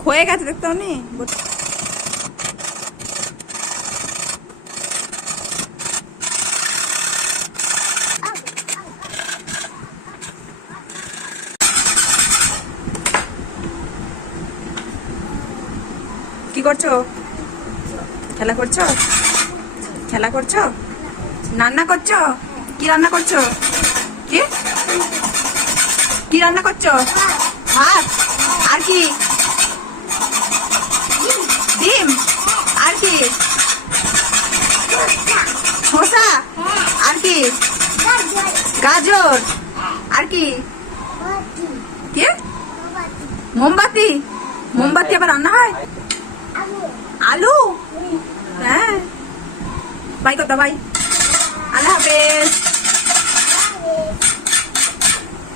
ক্ষয়ে গেছে দেখতে নি। কি করছো? খেলা করছো? খেলা করছো? রান্না করছো? কি রান্না করছো? কি কি রান্না করছো? ভাত। আর কি? ডিম। আর কি? শসা। আর কি? গাজর। আর কি? কি? মোমবাতি। মোমবাতি আবার রান্না হয়? আলু। হ্যাঁ, বাই করতো, বাই। আল্লাহ হাফেজ।